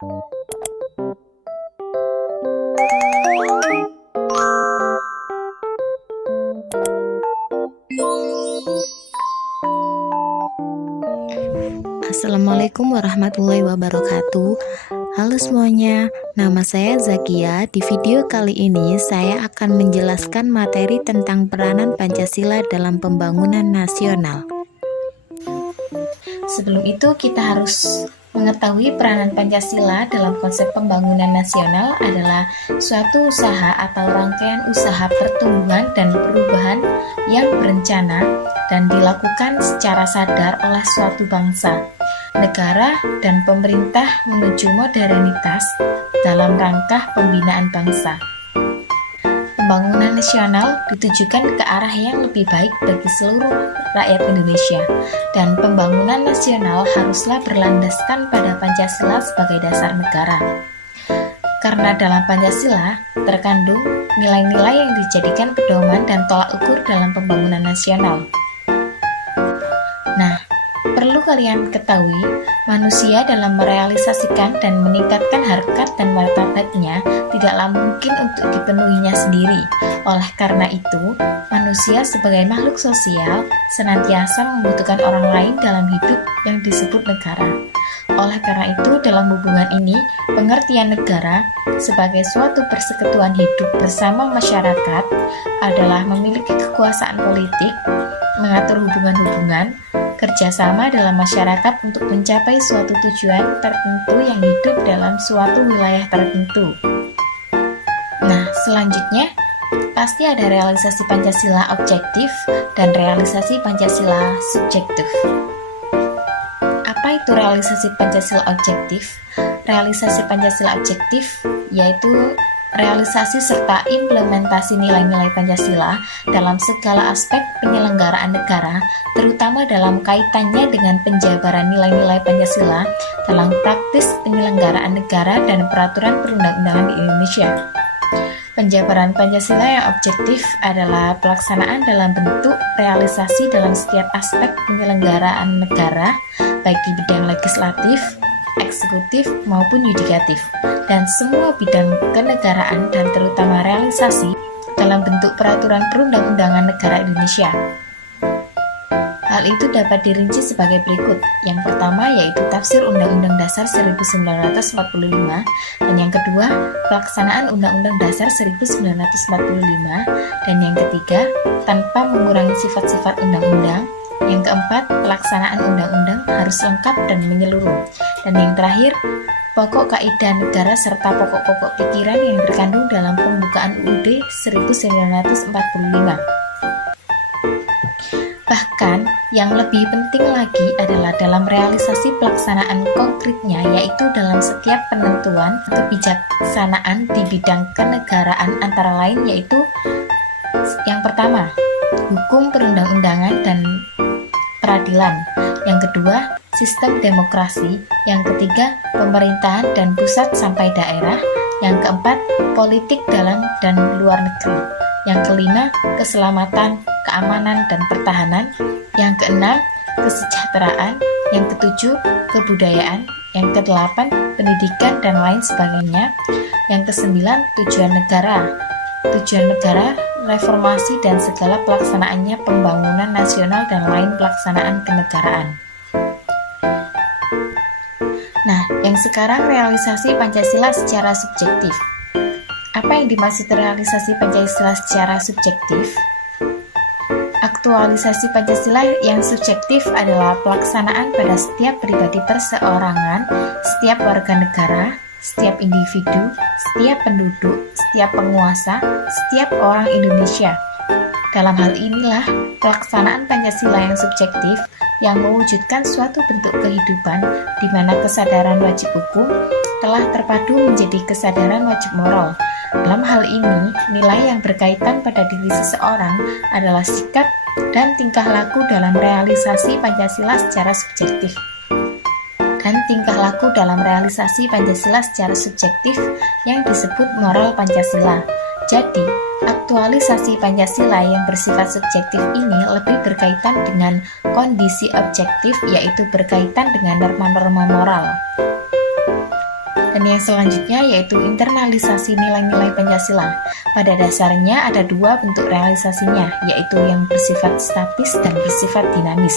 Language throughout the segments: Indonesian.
Assalamualaikum warahmatullahi wabarakatuh. Halo semuanya, nama saya Zakia. Di video kali ini saya akan menjelaskan materi tentang peranan Pancasila dalam pembangunan nasional. Sebelum itu kita harus mengetahui peranan Pancasila dalam konsep pembangunan nasional adalah suatu usaha atau rangkaian usaha pertumbuhan dan perubahan yang berencana dan dilakukan secara sadar oleh suatu bangsa, negara, dan pemerintah menuju modernitas dalam rangka pembinaan bangsa. Pembangunan nasional ditujukan ke arah yang lebih baik bagi seluruh rakyat Indonesia, dan pembangunan nasional haruslah berlandaskan pada Pancasila sebagai dasar negara. Karena dalam Pancasila terkandung nilai-nilai yang dijadikan pedoman dan tolak ukur dalam pembangunan nasional. Nah, perlu kalian ketahui, manusia dalam merealisasikan dan meningkatkan harkat dan martabatnya tidaklah mungkin untuk dipenuhinya sendiri. Oleh karena itu, manusia sebagai makhluk sosial senantiasa membutuhkan orang lain dalam hidup yang disebut negara. Oleh karena itu, dalam hubungan ini, pengertian negara sebagai suatu persekutuan hidup bersama masyarakat adalah memiliki kekuasaan politik, mengatur hubungan-hubungan, kerjasama dalam masyarakat untuk mencapai suatu tujuan tertentu yang hidup dalam suatu wilayah tertentu. Nah, selanjutnya, pasti ada realisasi Pancasila objektif dan realisasi Pancasila subjektif. Apa itu realisasi Pancasila objektif? Realisasi Pancasila objektif yaitu realisasi serta implementasi nilai-nilai Pancasila dalam segala aspek penyelenggaraan negara, terutama dalam kaitannya dengan penjabaran nilai-nilai Pancasila dalam praktis penyelenggaraan negara dan peraturan perundang-undangan di Indonesia. Penjabaran Pancasila yang objektif adalah pelaksanaan dalam bentuk realisasi dalam setiap aspek penyelenggaraan negara, baik di bidang legislatif, eksekutif maupun yudikatif, dan semua bidang kenegaraan dan terutama realisasi dalam bentuk peraturan perundang-undangan negara Indonesia. Hal itu dapat dirinci sebagai berikut. Yang pertama yaitu tafsir Undang-Undang Dasar 1945, dan yang kedua pelaksanaan Undang-Undang Dasar 1945, dan yang ketiga tanpa mengurangi sifat-sifat undang-undang. Yang keempat, pelaksanaan undang-undang harus lengkap dan menyeluruh. Dan yang terakhir, pokok kaidah negara serta pokok-pokok pikiran yang terkandung dalam pembukaan UUD 1945. Bahkan, yang lebih penting lagi adalah dalam realisasi pelaksanaan konkretnya, yaitu dalam setiap penentuan kebijaksanaan di bidang kenegaraan antara lain yaitu yang pertama, hukum perundang-undangan dan peradilan. Yang kedua, sistem demokrasi. Yang ketiga, pemerintahan dan pusat sampai daerah. Yang keempat, politik dalam dan luar negeri. Yang kelima, keselamatan, keamanan, dan pertahanan. Yang keenam, kesejahteraan. Yang ketujuh, kebudayaan. Yang kedelapan, pendidikan dan lain sebagainya. Yang kesembilan, tujuan negara. Tujuan negara, reformasi dan segala pelaksanaannya, pembangunan nasional dan lain pelaksanaan kenegaraan. Nah, yang sekarang realisasi Pancasila secara subjektif. Apa yang dimaksud realisasi Pancasila secara subjektif? Aktualisasi Pancasila yang subjektif adalah pelaksanaan pada setiap pribadi perseorangan, setiap warga negara, setiap individu, setiap penduduk, setiap penguasa, setiap orang Indonesia. Dalam hal inilah pelaksanaan Pancasila yang subjektif yang mewujudkan suatu bentuk kehidupan di mana kesadaran wajib hukum telah terpadu menjadi kesadaran wajib moral. Dalam hal ini, nilai yang berkaitan pada diri seseorang adalah sikap dan tingkah laku dalam realisasi Pancasila secara subjektif. Dan tingkah laku dalam realisasi Pancasila secara subjektif yang disebut moral Pancasila. Jadi, aktualisasi Pancasila yang bersifat subjektif ini lebih berkaitan dengan kondisi objektif, yaitu berkaitan dengan norma-norma moral. Dan yang selanjutnya yaitu internalisasi nilai-nilai Pancasila. Pada dasarnya ada dua bentuk realisasinya, yaitu yang bersifat statis dan bersifat dinamis.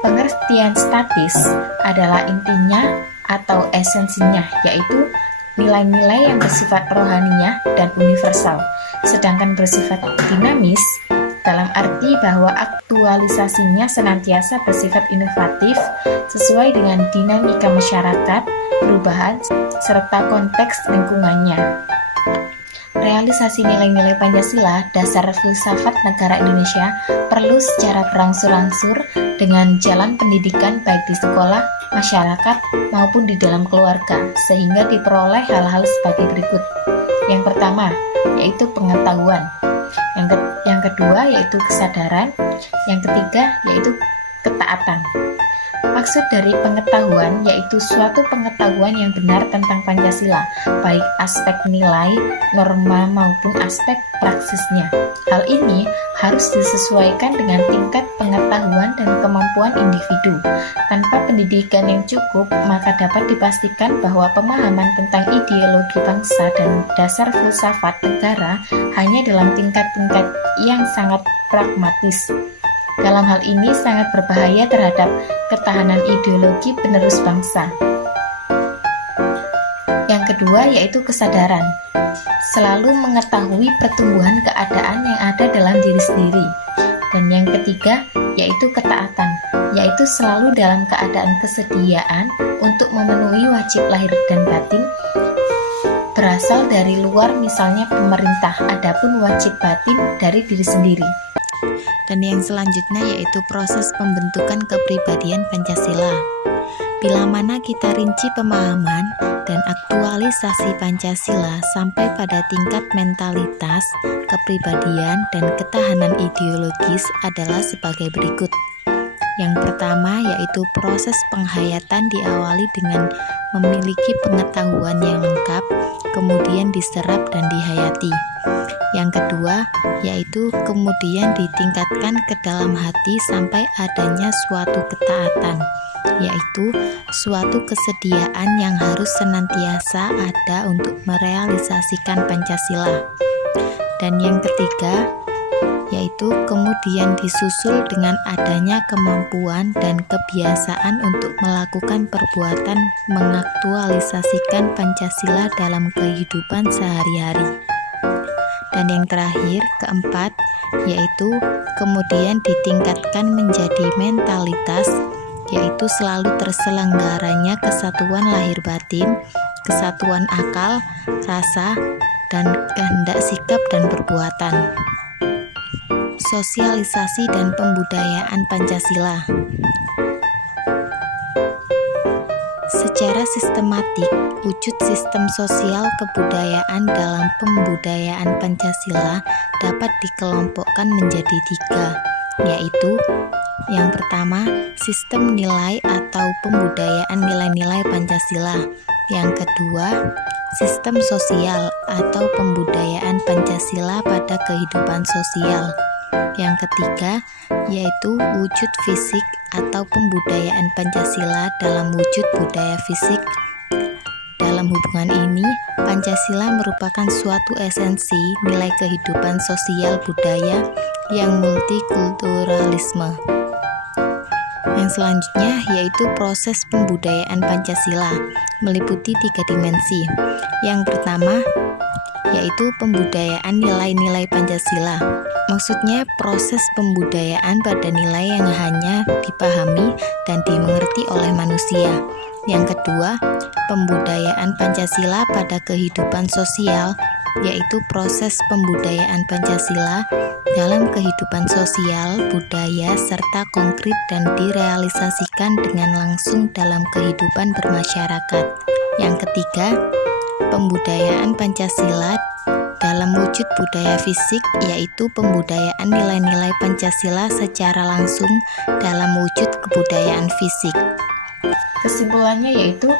Pengertian statis adalah intinya atau esensinya, yaitu nilai-nilai yang bersifat rohaninya dan universal. Sedangkan bersifat dinamis dalam arti bahwa aktualisasinya senantiasa bersifat inovatif sesuai dengan dinamika masyarakat, perubahan, serta konteks lingkungannya. Realisasi nilai-nilai Pancasila, dasar filsafat negara Indonesia, perlu secara berangsur-angsur dengan jalan pendidikan baik di sekolah, masyarakat, maupun di dalam keluarga, sehingga diperoleh hal-hal sebagai berikut. Yang pertama, yaitu pengetahuan. Yang kedua, yaitu kesadaran. Yang ketiga, yaitu ketaatan. Maksud dari pengetahuan yaitu suatu pengetahuan yang benar tentang Pancasila, baik aspek nilai, norma maupun aspek praksisnya. Hal ini harus disesuaikan dengan tingkat pengetahuan dan kemampuan individu. Tanpa pendidikan yang cukup, maka dapat dipastikan bahwa pemahaman tentang ideologi bangsa dan dasar filsafat negara hanya dalam tingkat-tingkat yang sangat pragmatis. Dalam hal ini sangat berbahaya terhadap ketahanan ideologi penerus bangsa. Yang kedua yaitu kesadaran. Selalu mengetahui pertumbuhan keadaan yang ada dalam diri sendiri. Dan yang ketiga yaitu ketaatan, yaitu selalu dalam keadaan kesediaan untuk memenuhi wajib lahir dan batin berasal dari luar, misalnya pemerintah, adapun wajib batin dari diri sendiri. Dan yang selanjutnya yaitu proses pembentukan kepribadian Pancasila. Bila mana kita rinci pemahaman dan aktualisasi Pancasila sampai pada tingkat mentalitas, kepribadian, dan ketahanan ideologis adalah sebagai berikut. Yang pertama yaitu proses penghayatan diawali dengan memiliki pengetahuan yang lengkap, kemudian diserap dan dihayati. Yang kedua yaitu kemudian ditingkatkan ke dalam hati sampai adanya suatu ketaatan, yaitu suatu kesediaan yang harus senantiasa ada untuk merealisasikan Pancasila. Dan yang ketiga yaitu kemudian disusul dengan adanya kemampuan dan kebiasaan untuk melakukan perbuatan mengaktualisasikan Pancasila dalam kehidupan sehari-hari. Dan yang terakhir, keempat, yaitu kemudian ditingkatkan menjadi mentalitas, yaitu selalu terselenggaranya kesatuan lahir batin, kesatuan akal, rasa, dan kehendak sikap dan perbuatan. Sosialisasi dan pembudayaan Pancasila. Secara sistematik, wujud sistem sosial kebudayaan dalam pembudayaan Pancasila dapat dikelompokkan menjadi tiga, yaitu yang pertama, sistem nilai atau pembudayaan nilai-nilai Pancasila. Yang kedua, sistem sosial atau pembudayaan Pancasila pada kehidupan sosial. Yang ketiga, yaitu wujud fisik atau pembudayaan Pancasila dalam wujud budaya fisik. Dalam hubungan ini, Pancasila merupakan suatu esensi nilai kehidupan sosial budaya yang multikulturalisme. Yang selanjutnya yaitu proses pembudayaan Pancasila, meliputi tiga dimensi. Yang pertama yaitu pembudayaan nilai-nilai Pancasila. Maksudnya proses pembudayaan pada nilai yang hanya dipahami dan dimengerti oleh manusia. Yang kedua, pembudayaan Pancasila pada kehidupan sosial, yaitu proses pembudayaan Pancasila dalam kehidupan sosial, budaya, serta konkret dan direalisasikan dengan langsung dalam kehidupan bermasyarakat. Yang ketiga, pembudayaan Pancasila dalam wujud budaya fisik, yaitu pembudayaan nilai-nilai Pancasila secara langsung dalam wujud kebudayaan fisik. Kesimpulannya yaitu,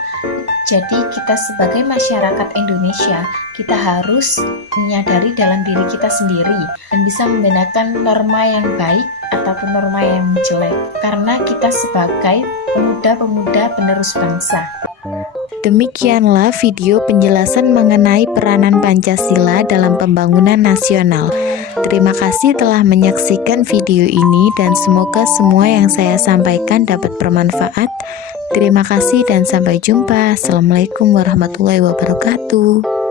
jadi kita sebagai masyarakat Indonesia, kita harus menyadari dalam diri kita sendiri dan bisa membedakan norma yang baik ataupun norma yang jelek, karena kita sebagai pemuda-pemuda penerus bangsa. Demikianlah video penjelasan mengenai peranan Pancasila dalam pembangunan nasional. Terima kasih telah menyaksikan video ini dan semoga semua yang saya sampaikan dapat bermanfaat. Terima kasih dan sampai jumpa. Assalamualaikum warahmatullahi wabarakatuh.